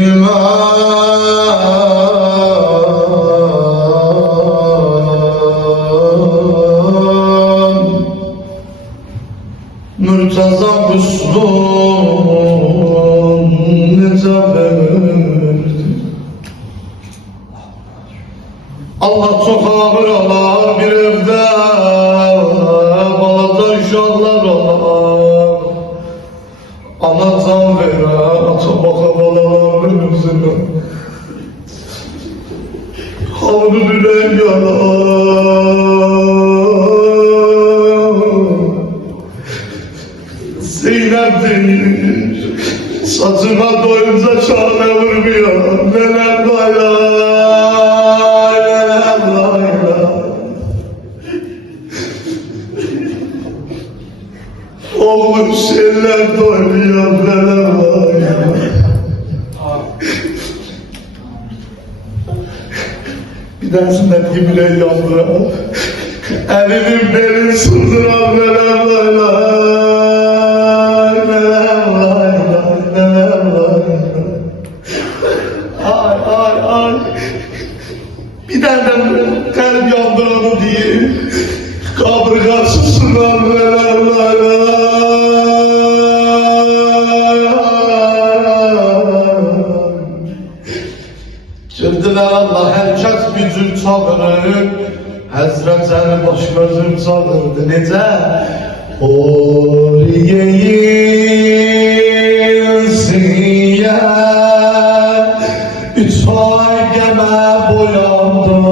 bilmem Mürtazam Müslüm nece verdi Allah çok ağır alar bir evde balada uşaqlar olar ana can verə ata baxa balaların üzünə halını ürək yarar Zeynep deyir saçıma doyunca çare vurmuyor neler baylar neler baylar oğlum şeyler doymuyor neler baylar bir tanesinden gibi yandıran elinin belini sızdıran neler baylar bir tane kalp yandıranı diye kaburgasızlar Gördüler Allah herkes bir cür çağırır Həzrət səni baş gözüm çağırdı necə Oriyeyin siyə 3 ay qəmə boyandın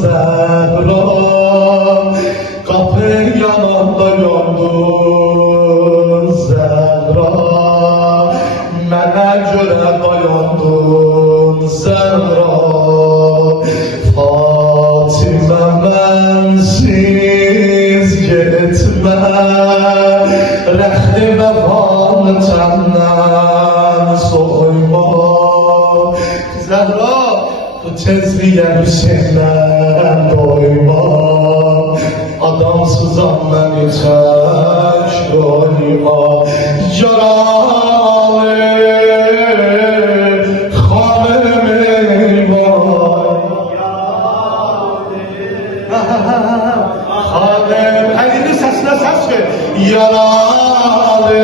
Zəhra Qapı yanında yandın Zəhra Mənə görə dayandın Zəhra Fatimə mənsiz getmə Rəxti vəfanı səndən soyma Zəhra bu tezliyə Hüseynən doyma Adamsızam məni çək doyma Yaralı xanım Xanım əlini səsinə səs ver Yaralı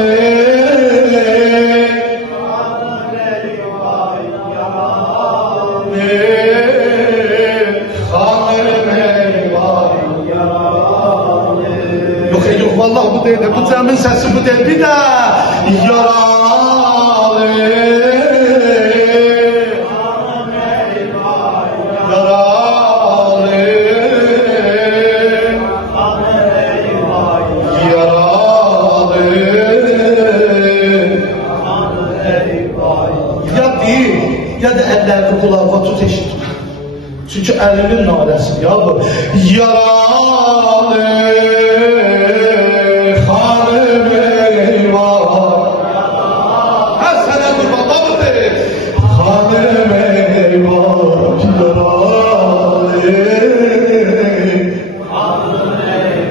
Yok vallahi bu değil de bu cəmin səsi bu değil bir də Yaralı Ya da ellerini kulağına tut eşitme. Çünkü elimin naresi ya bu. Yaralı hanım eyvah. Ha sana kurban mı derim? Hanım eyvah yaralı.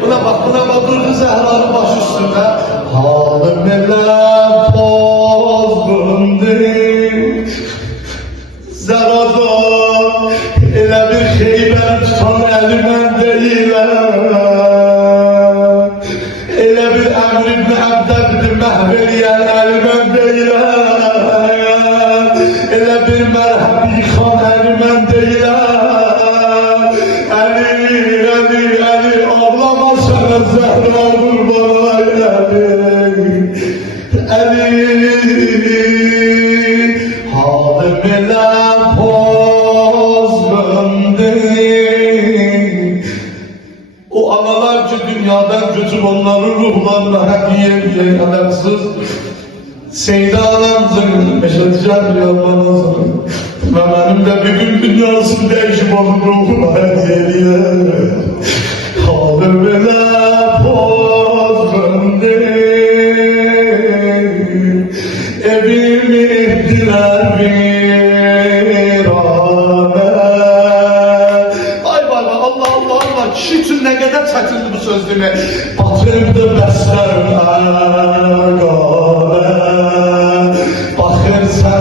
Buna bak durdu Zehra'nın baş üstünde. Halim elə pozğundur. Zərada elə bir xeybər tutan əlimən deyiləm Elə bir Əmr ibn Əbdəbdir məhv eləyən əlimən deyiləm Elə bir mərhəbi xan əlimən deyiləm Əli, ağlama sənə Zəhra qurban Əli halim elə O analar ki dünyadan götürüp onların ruhlarına hediye edilen adamsız Seyda anamsın, yaşatacak bir Allah'ın ve benim de bir gün dünyasını değişip onun ruhuna hediye edilen halim elə pozğundur evimi ettiler virane Ay vay vay Allah kişi için ne kadar çətindir bu söz demək Batırdı bəslərimə qare Baxırsan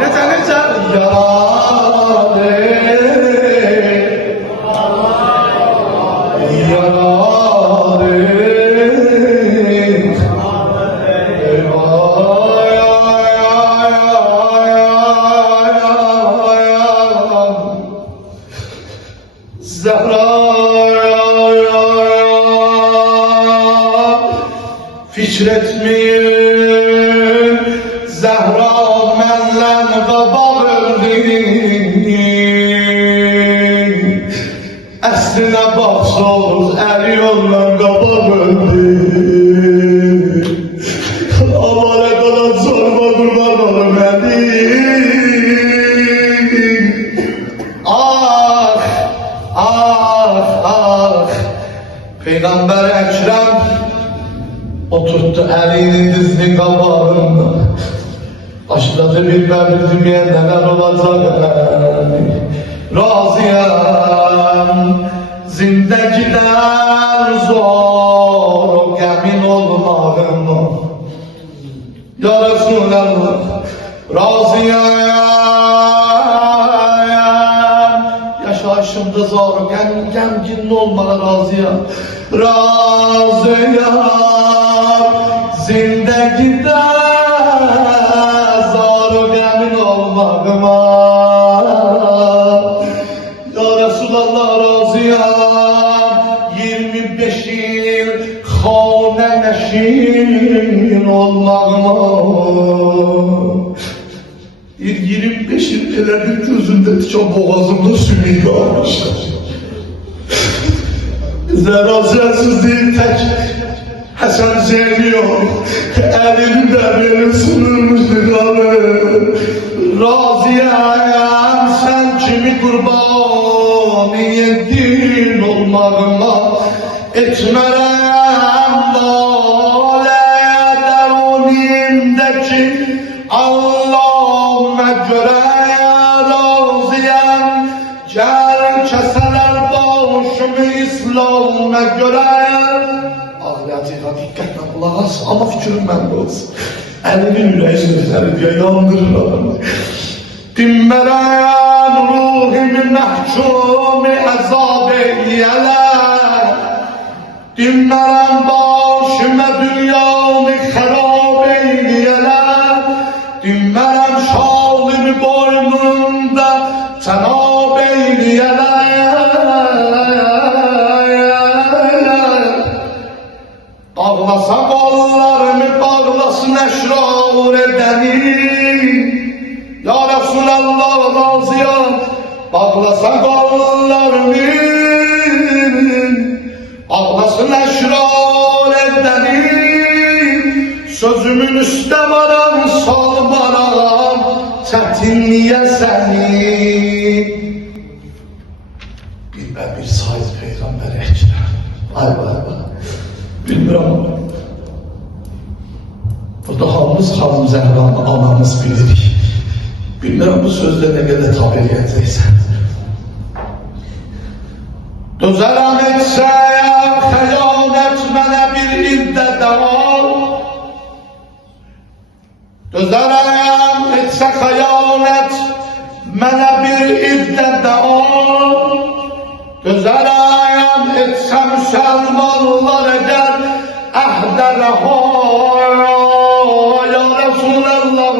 Necə yaralı Zehra fikretmeyin Zehra menden kabak öldü Əslinə baxsınız əli yoldan kabak öldü Amara qalan sorma qurban olum əli Peygamber Ekrem oturttu elini dizini kabağında başladı bilmeye neler olacak razıyam zindagiden zor emin olmağım ya Resulallah razıyam yaşayışımda zor gemgin olmağa razıyam zindagide zor emin olmağıma ya Resulallah razıyam 25 yıl khane neşin olmağıma 25 yıl elədik gözümdə tıkan boğazımda sümük almışlar Zerraziyetsizliği tek Hasan Zeyniyor Elimde benim sınırmıştı kanı Raziyem sen kimi kurban yedin olmağıma Etmerem daleye derunimdeki Allah'ıma göre raziyem Gel keseler başımı İslam'a göre Ahliyatı hakikaten kulak as ama fikrim bende olsun Elinin yüreğini üzerinde yandırır adamı Dinmeren ruhimi mahkûmi azab eyleler Dinmeren başıma dünyamı harab eyleler Dinmeren şalimi boynumda tenab eyleler Ağlasa kollarımı bağlasın eşrar edeni Ya Resulallah razıyam Bağlasa kollarımı Ağlasın eşrar edeni Sözümün üstte varam salmaram Çetinliğe seni Bir sayız Peygamber Ekrem Vay. Bilmiyorum. Burada hamımız Xanım Zəhranı anamız bilirik. Bilmiyorum bu sözde ne kadar tabir edeceksen. Dözərəm etsə xəyanət mənə bir ildə devam. Dözərəm etsə xəyanət mənə bir ildə devam. Dözərəm etsə müsəlmanlar eğer əhdələha ya Resulallah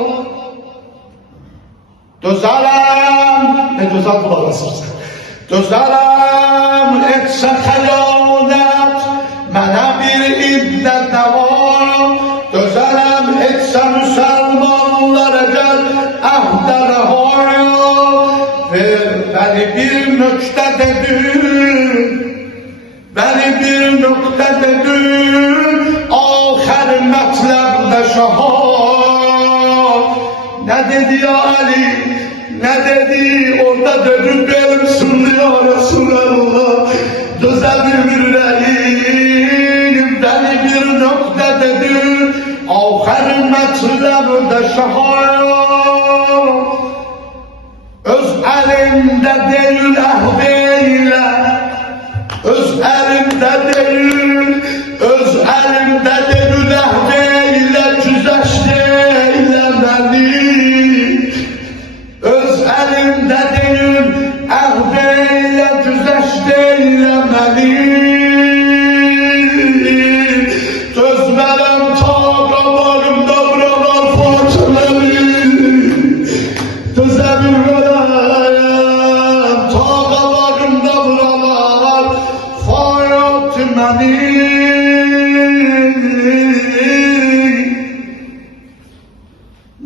Dözərəm ne gözəl qulaq asırsan Dözərəm etsə xəyanət mənə bir ildə devam Dözərəm etsə müsəlmanlar eğer əhdələha Beni bir nöqtə dedim Beni bir nöqtə dedim Ahər mətləbdə şaha Ne dedi ya Ali Ne dedi orada dedim benim sundu ya Resulallah Dözebil yüreğim Beni bir nöqtə dedim Ahər mətləbdə şaha Öz elimde değil ahveyle Öz elimde değil Öz elimde değil ahveyle Güzeşte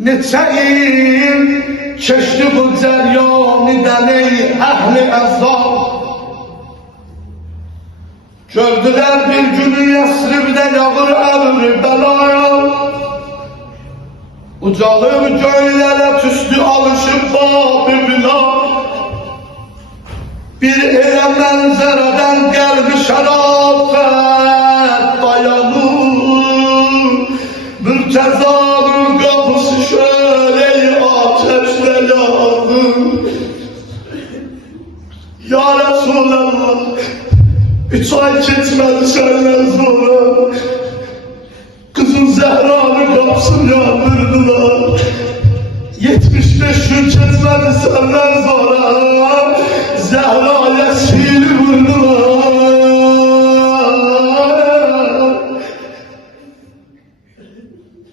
neçə il keçdi bu cəryanıdən ey əhli əzab. Gördülər bir günü Yəsribdə yağır əmri bəlaya. Ucalır göylərə tüstü alışıb bab-ı bina. Bir elə mənzərədən qəlbi şərafət dayanır. Mürtəzanın qapısı şöyle ateşlə yanır. Ya Resulallah, 3 ay keçmədi səndən sonra kızın Zehra'nın kapısını yandırdılar. 75 gün keçmədi səndən sonra Zehra'ya sihiri vurdular.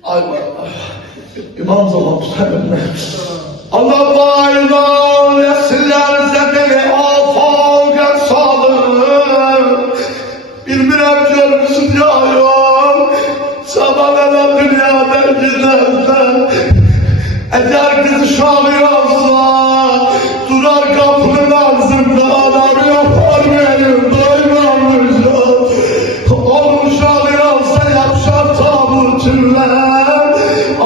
Ay Allah, İmam zaman tutamam. Allah bayram nesiller zemini afaka salır. Bilmirəm görmüşsün ya yok. Sabahlara dünyadan gidersen eğer kız şahı yazsa durar kapının ağzında adam yapar benim doymamışlar. Onun şahı yazsa yapşar tabutüyle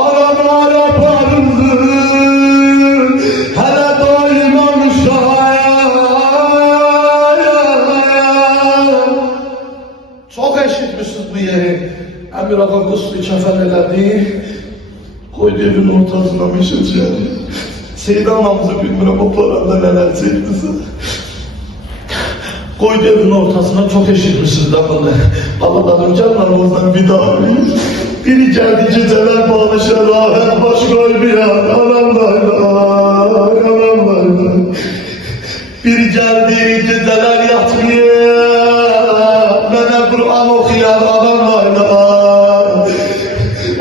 arama yaparızın hele doymamışlar. Çok eşitmişsiniz bu yeri. Emir Ağa Kuslu kefen elədi, koydu evin ortasına meşəcədi. Seyid anamızı bilmirəm o paranda nələr çəkdisi. Koydu evin ortasına, çok eşitmişsiniz də bunu. Allah'ım canlarımızdan bir daha bilir. Biri geldi geceler bağışa rahat baş koymayan anamlarla. Biri geldi geceler yatmayan, mənə Kur'an okuyan anamlarla.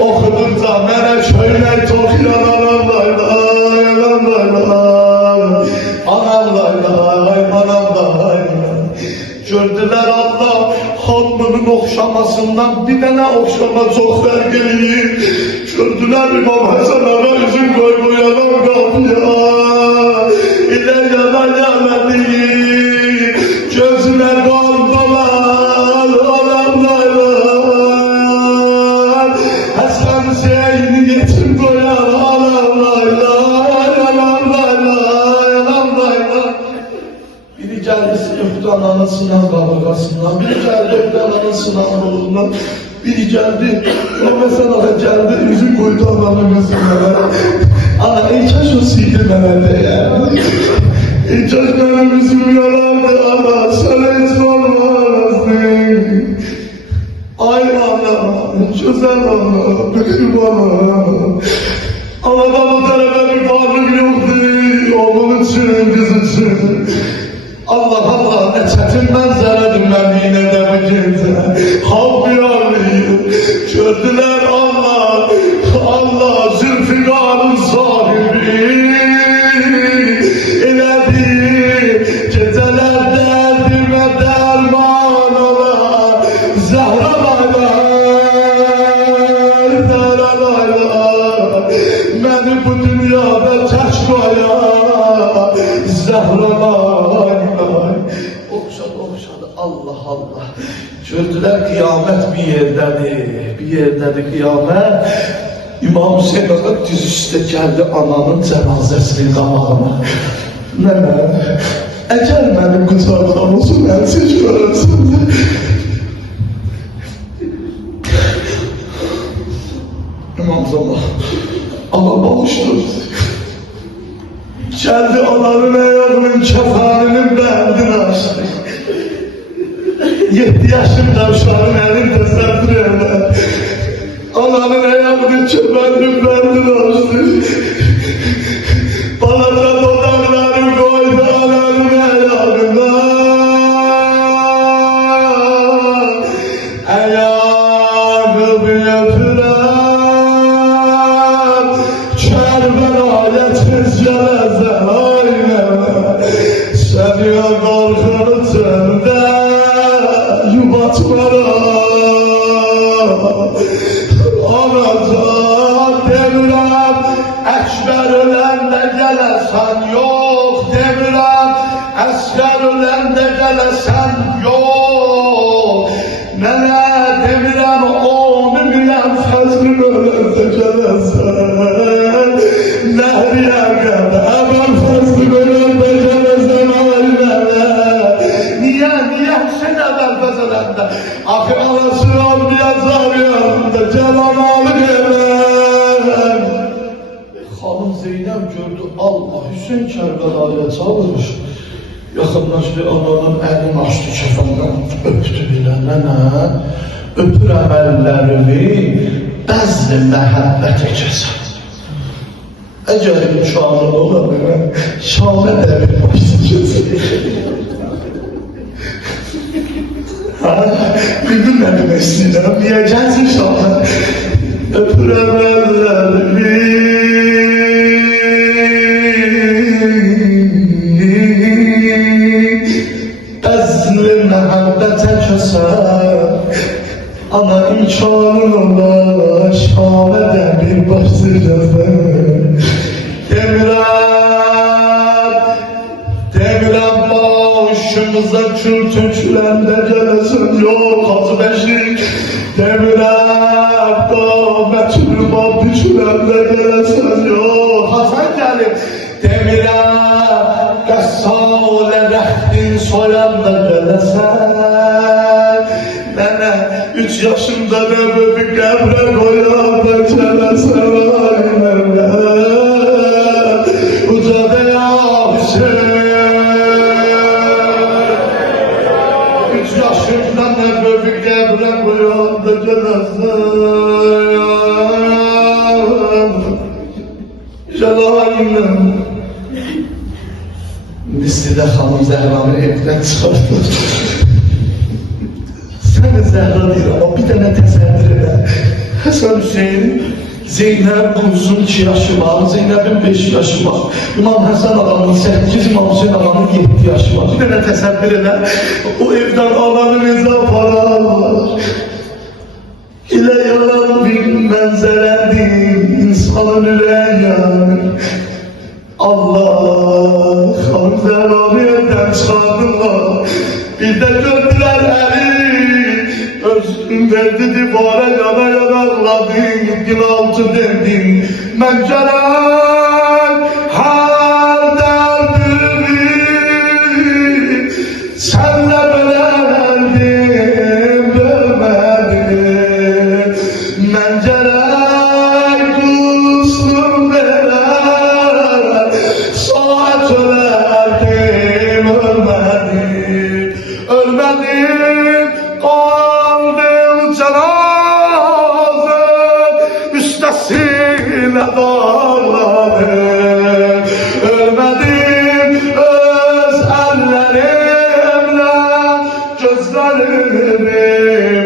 Okudursa mənə köylək toxuyan anamlarla. Gördülər Allah halkının okşamasından bir dənə okşama çok fərq eləyir. Gördülər İmam Həsən Ağa üzün koy yalan qapıya. İlə yana gəlmədi, gözünə qan dolar anamlarla. Həsən Hüseyin'i yetim koyan anamlarla. Biri geldi Sinop'tan anasından kaburgasından, biri geldi evden anasından oğlundan, biri geldi Ramazan Ağa geldi üzüm koydu ananın yüzüne. Ana ilkaç o sildi Mehmet'e ya. İlkaç benim yüzüm yalandı ama sana hiç olmazdı. Ay anam, güzel anam, benim anam. Anadan o tarafa bir varlık yoktu, oğlum için, kız için. Allah Allah ne çetin mənzərədir Məminədə bu gecə. Halk yarlıyı gördülər Allah Zülfiqarın sahibi. Elədi gecələr dərdimə dərman olar. Zəhralaylar, məni bu dünyada tək qoyar. Zəhralaylar. Okşadı Allah Allah. Gördüler kıyamet bir yerdedir kıyamet. İmam Hüseyin Ağa düz üstə geldi ananın cenazesinin qabağına. Nənə, əgər mənim qucağımdan olsun, mən siz görərsiniz. İmam Zaman, Allah bağışdır. Geldi ananın ayağının kefanının bəndini açtı. 7 yaşında uşağın elinde səfirələr. Ananın ayağının kefanının bəndini açtı. Balaca dodaqları koydu ananın ayağına. Ayağı bir öpürəm, Kərbəlaya tez gələsən aynə. Səniyə qalxır içəndə yubatmara. Anacan demirəm, Əskər öləndə gələsən, yox demirəm. Əskər öləndə gələsən, yox. Nənə demirəm, onu biləm, Fəzlin öləndə gələsən. Nəhriyə qədər, Fəzlin öləndə gələsən, ay nənə. Niyə Hüseyin əvvəl öləndə? Axı anası olmayacaq yanında, cəlanalıq eləm. Xanım Zeynəb gördü, Allah, Hüseyin Kərbəlaya çağırmış. Yaxınlaşdı, ananın əlini açdı kəfəndən, öpdü belə, nənə, öpürəm əllərimi, bəzli məhəbbət ekəsən. Əgər imkanı ola mənə, şanə də bir başlı kəsən. Bildin nə demək istəyirəm, deyəcəksin şanə, öpürəm əllərimi, bəzli məhəbbət ekəsən. Ana imkanın ola, şanə də bir başlı kəsən. Demirəm başımıza kül töküləndə gələsən, yox Hacı Bəşir. Demirəm qamətülüma büküləndə gələsən, yox Hasan gəlir. Demirəm qəssalə rəxtin soyanda gələsən. Nənə 3 yaşımda nəbəbi qəbrə qoyanda gələsən, ay nənə. Ucadı ya Hüseyin, 3 yaşımda nəbəbi qəbrə qoyanda gələsən. Cəlayım. Listidə xanım Zəhranı evdən çıxardır. Səni Zəhra deyir, amma bir dənə təsəvvür edə. Həsən Hüseyin, Zeynəb Quzun 2 yaşı var, Zeynəbin 5 yaşı var. İmam Həsən adamın 8, İmam Hüseyin adamın 7 yaşı var. Bir dənə təsəvvür edə, o evdən alanı necə apararlar. İlə yalan bir mənzərədir, insanın ürəyi. Allah, xanım Zəhranı evdən çıxardırlar. Bir də gördülər əli, özün verdi divara, yana yana ağladın, gün altı derdin. Mən gələn hər dərdimi sənlə bölərdim, bölmədim. Mən gələn qustum verər, saat ölərdim, ölmədim. Ölmədim, qaldım cənazəm, üstəsilə dağladım. Ölmədim, öz əllərimlə gözlərimi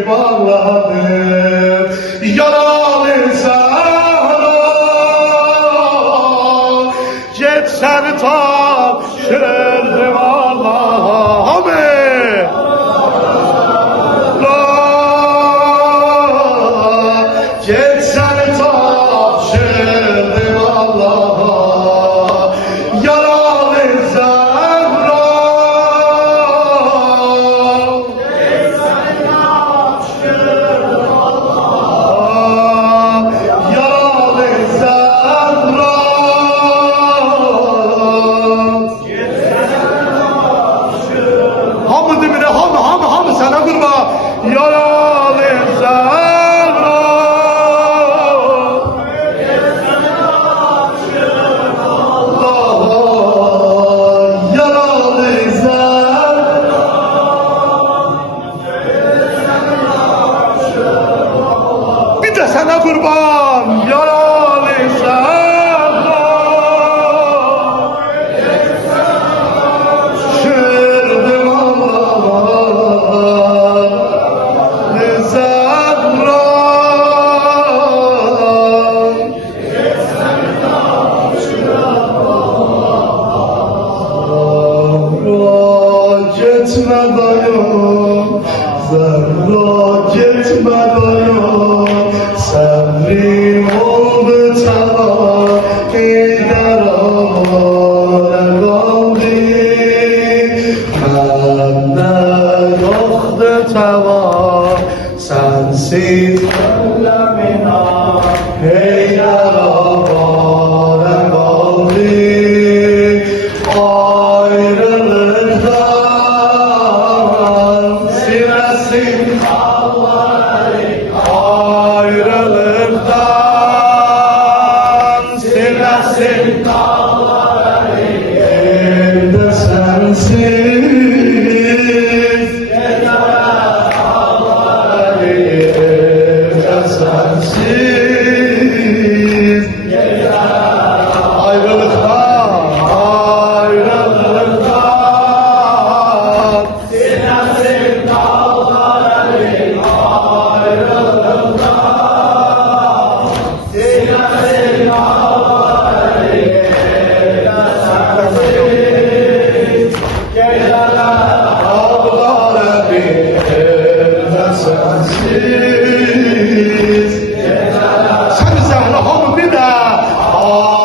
bağladım. Yaralı Zəhra, get səni tapşırdım Allah'a. Amin. Get səni tapşırdım Allah'a. Yaralı Zəhra, get səni tapşırdım Allah'a. Yaralı Zəhra, get səni tapşırdım. Hamı demir, hamı sənə qurba. Yaralı Zəhra, sana kurban, yaralı Zəhra. Şırdım Allah'a, Zəhra. Gitme dayan, Zəhra, gitme dayan. Sabrim oldu tamam. ayrılıktan silesin dağları, evde sensiz geceler ağları, evde sensiz geceler ayrılıktan silesin dağları, silesin dağları, geceler ağları, evde sensiz geceler. Sen zahra ham bir de ayrılıktan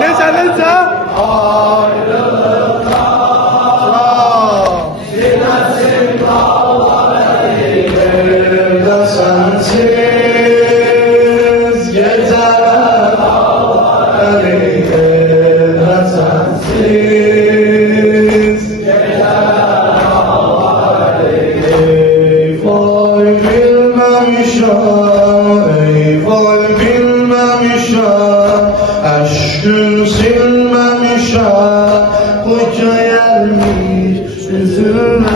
neyse neyse evde sensiz geceler ağları, evde sensiz geceler ağları. Ey vay bilmemişem, ey vay bilmemişem, aşkın silmemişem, koca gelmiş yüzüme.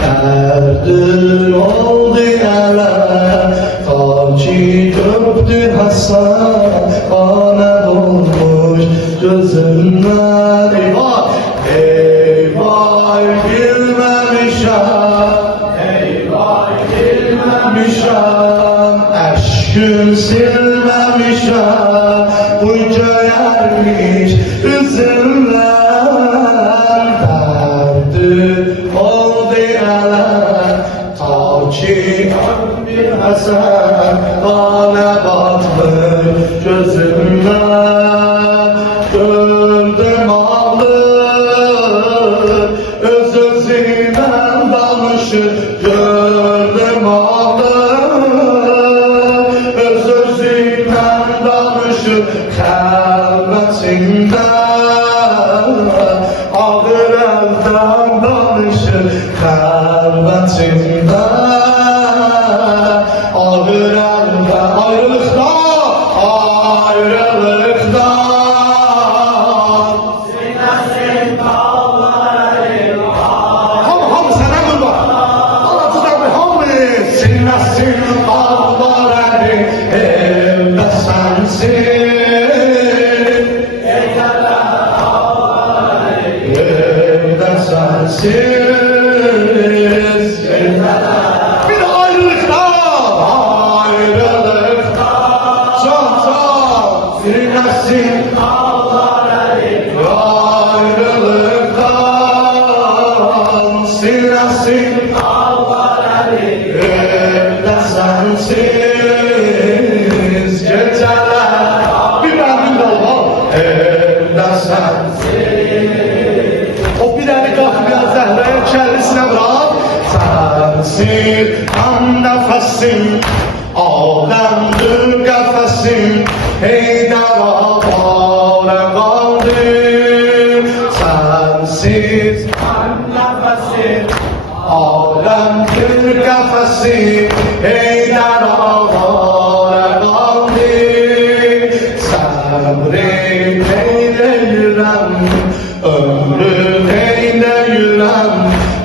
Derdim oldu ele, ta ki köptü Hasan, bana dolmuş gözümden. Ey vay bilmemişem, ey vay bilmemişem, aşkın silmemişem, koca gelmiş üzümden. Derdim oldu ele, ta ki bir Hasan, bana batmış gözümden. Gördüm ağlı, öz özünden dalmışır, gördüm ağlı, öz özünden dalmışır, kalbetimden ağır elden dalmışır, kalbetimden ağır elden. Ayrılıktan silesin dağları, ham sana kurban, Allah tutar ham silesin dağları, evde sensiz geceler ağları, evde sensiz geceler. Bir de ayrılıktan silesin dağları, ayrılıktan silesin dağları, evde sensiz geceler. Bir bendim de Allah, evde sensiz. O bir eli kalkmayan Zehra'ya kendisine bırak. Sensiz hem nefesim, alemdir kafesim, Heydar ağabora kaldı. Sensiz hem nefesim, alemdir kafesim, Heydar ağabora kaldı. Sabri eyleyirem, ömrüm eyleyirem,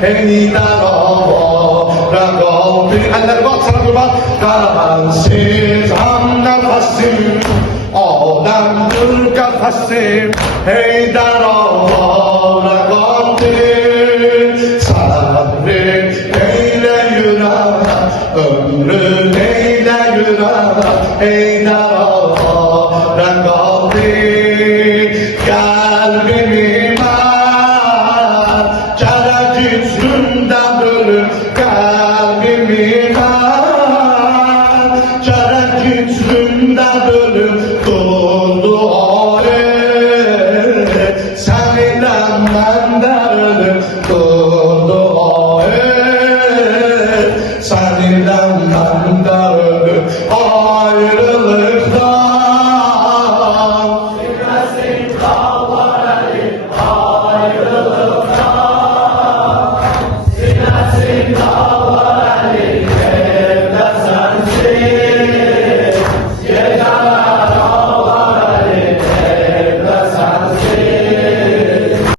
Heydar ağabora kaldı. Eller bak sana kurban. Sensiz hem nefesim, alemdir kafesim, Heydar ağabora kaldı. Sabri eyleyirem, ömrüm eyleyirem, Heydar ağabora kaldı. Kalbimi ben gerek yüzünden bölüp, kalbimi ben gerek yüzünden bölüp durdu ayet. Seninle ben derdim durdu ayet. Seninle ben derdim ayrı.